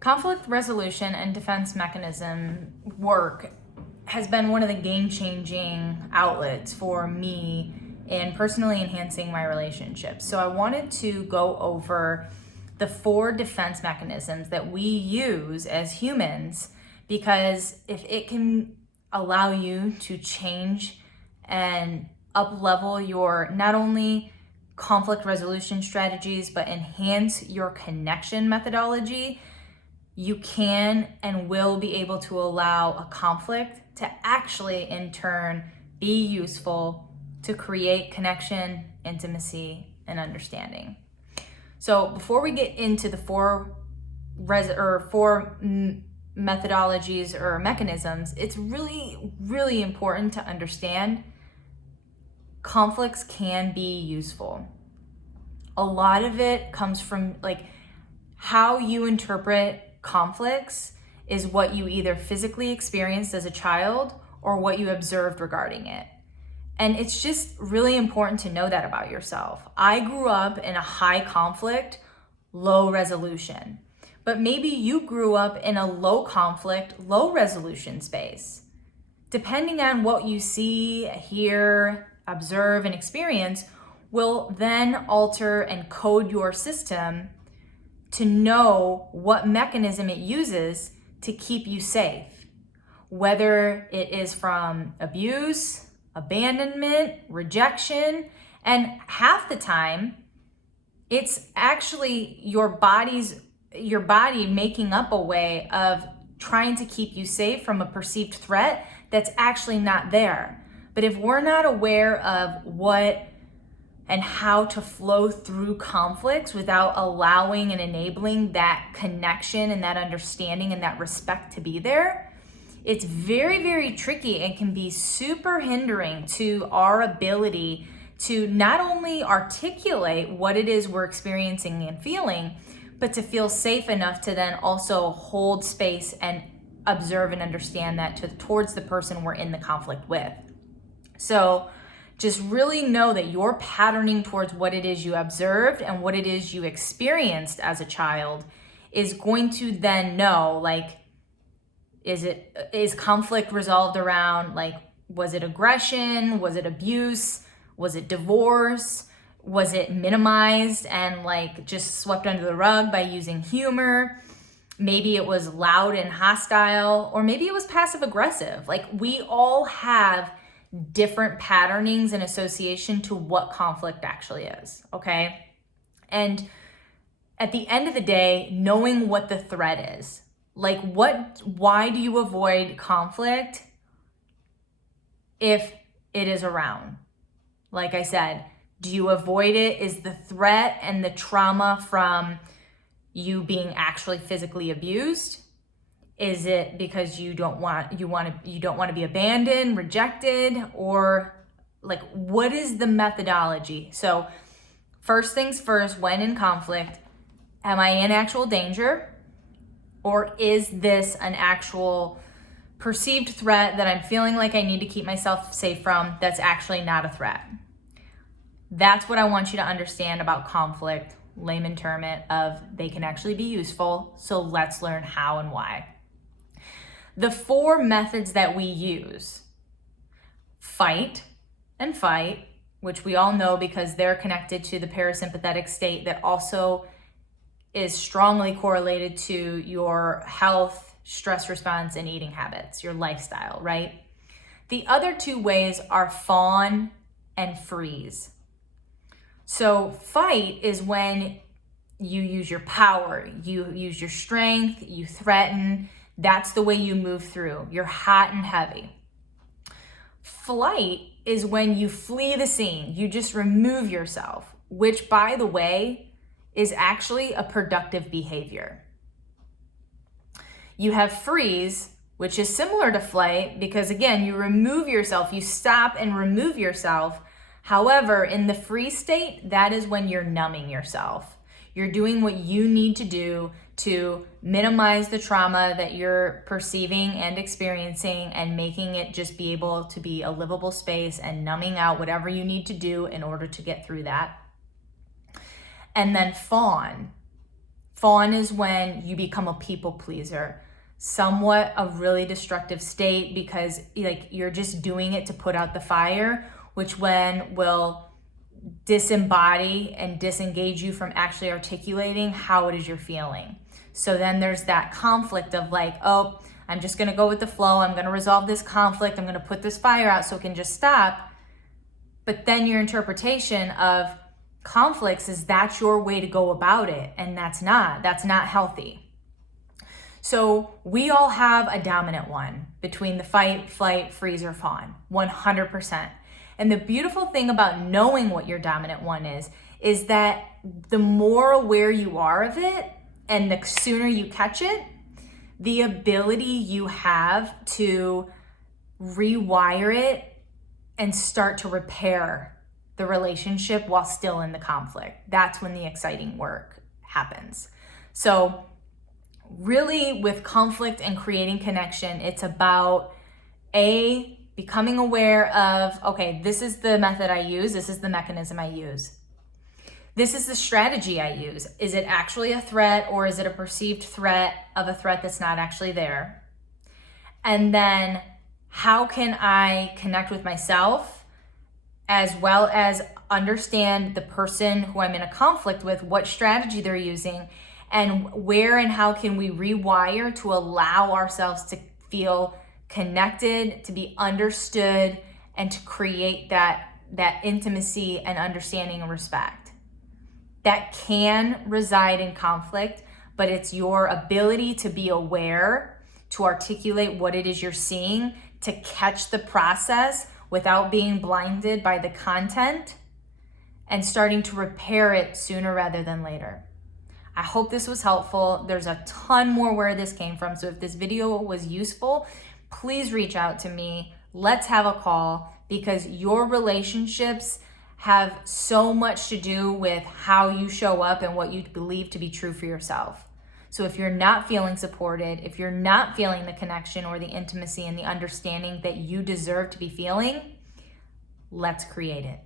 Conflict resolution and defense mechanism work has been one of the game-changing outlets for me in personally enhancing my relationships. So I wanted to go over the 4 defense mechanisms that we use as humans, because if it can allow you to change and up-level your not only conflict resolution strategies, but enhance your connection methodology, you can and will be able to allow a conflict to actually in turn be useful to create connection, intimacy, and understanding. So before we get into the 4 methodologies or mechanisms, it's really important to understand conflicts can be useful. A lot of it comes from how you interpret conflicts is what you either physically experienced as a child or what you observed regarding it. And it's just really important to know that about yourself. I grew up in a high conflict, low resolution, but maybe you grew up in a low conflict, low resolution space. Depending on what you see, hear, observe, and experience will then alter and code your system to know what mechanism it uses to keep you safe. Whether it is from abuse, abandonment, rejection, and half the time, it's actually your body making up a way of trying to keep you safe from a perceived threat that's actually not there. But if we're not aware of what and how to flow through conflicts without allowing and enabling that connection and that understanding and that respect to be there, it's very tricky and can be super hindering to our ability to not only articulate what it is we're experiencing and feeling, but to feel safe enough to then also hold space and observe and understand that towards the person we're in the conflict with. So just really know that you're patterning towards what it is you observed and what it is you experienced as a child is going to then know, is conflict resolved around, was it aggression? Was it abuse? Was it divorce? Was it minimized and just swept under the rug by using humor? Maybe it was loud and hostile, or maybe it was passive aggressive. We all have different patternings in association to what conflict actually is, okay? And at the end of the day, knowing what the threat is, why do you avoid conflict if it is around? Like I said, do you avoid it? Is the threat and the trauma from you being actually physically abused? Is it because you don't want to be abandoned, rejected, or what is the methodology? So first things first, when in conflict, am I in actual danger? Or is this an actual perceived threat that I'm feeling like I need to keep myself safe from that's actually not a threat? That's what I want you to understand about conflict, layman term it, of they can actually be useful. So let's learn how and why. The 4 methods that we use: fight and fight, which we all know because they're connected to the parasympathetic state that also is strongly correlated to your health, stress response, and eating habits, your lifestyle, right? The other 2 ways are fawn and freeze. So fight is when you use your power, you use your strength, you threaten. That's the way you move through. You're hot and heavy. Flight is when you flee the scene. You just remove yourself, which, by the way, is actually a productive behavior. You have freeze, which is similar to flight because, again, you remove yourself. You stop and remove yourself. However, in the freeze state, that is when you're numbing yourself. You're doing what you need to do to minimize the trauma that you're perceiving and experiencing and making it just be able to be a livable space and numbing out whatever you need to do in order to get through that. And then fawn. Fawn is when you become a people pleaser, somewhat a really destructive state, because like you're just doing it to put out the fire, which when will disembody and disengage you from actually articulating how it is you're feeling. So then there's that conflict of like, oh, I'm just gonna go with the flow, I'm gonna resolve this conflict, I'm gonna put this fire out so it can just stop. But then your interpretation of conflicts is that's your way to go about it, and that's not healthy. So we all have a dominant one between the fight, flight, freeze, or fawn, 100%. And the beautiful thing about knowing what your dominant one is that the more aware you are of it and the sooner you catch it, the ability you have to rewire it and start to repair the relationship while still in the conflict. That's when the exciting work happens. So really with conflict and creating connection, it's about becoming aware of, okay, this is the method I use, this is the mechanism I use. This is the strategy I use. Is it actually a threat, or is it a perceived threat of a threat that's not actually there? And then how can I connect with myself as well as understand the person who I'm in a conflict with, what strategy they're using, and where and how can we rewire to allow ourselves to feel connected, to be understood, and to create that intimacy and understanding and respect. That can reside in conflict, but it's your ability to be aware, to articulate what it is you're seeing, to catch the process without being blinded by the content, and starting to repair it sooner rather than later. I hope this was helpful. There's a ton more where this came from. So if this video was useful, please reach out to me. Let's have a call, because your relationships have so much to do with how you show up and what you believe to be true for yourself. So if you're not feeling supported, if you're not feeling the connection or the intimacy and the understanding that you deserve to be feeling, let's create it.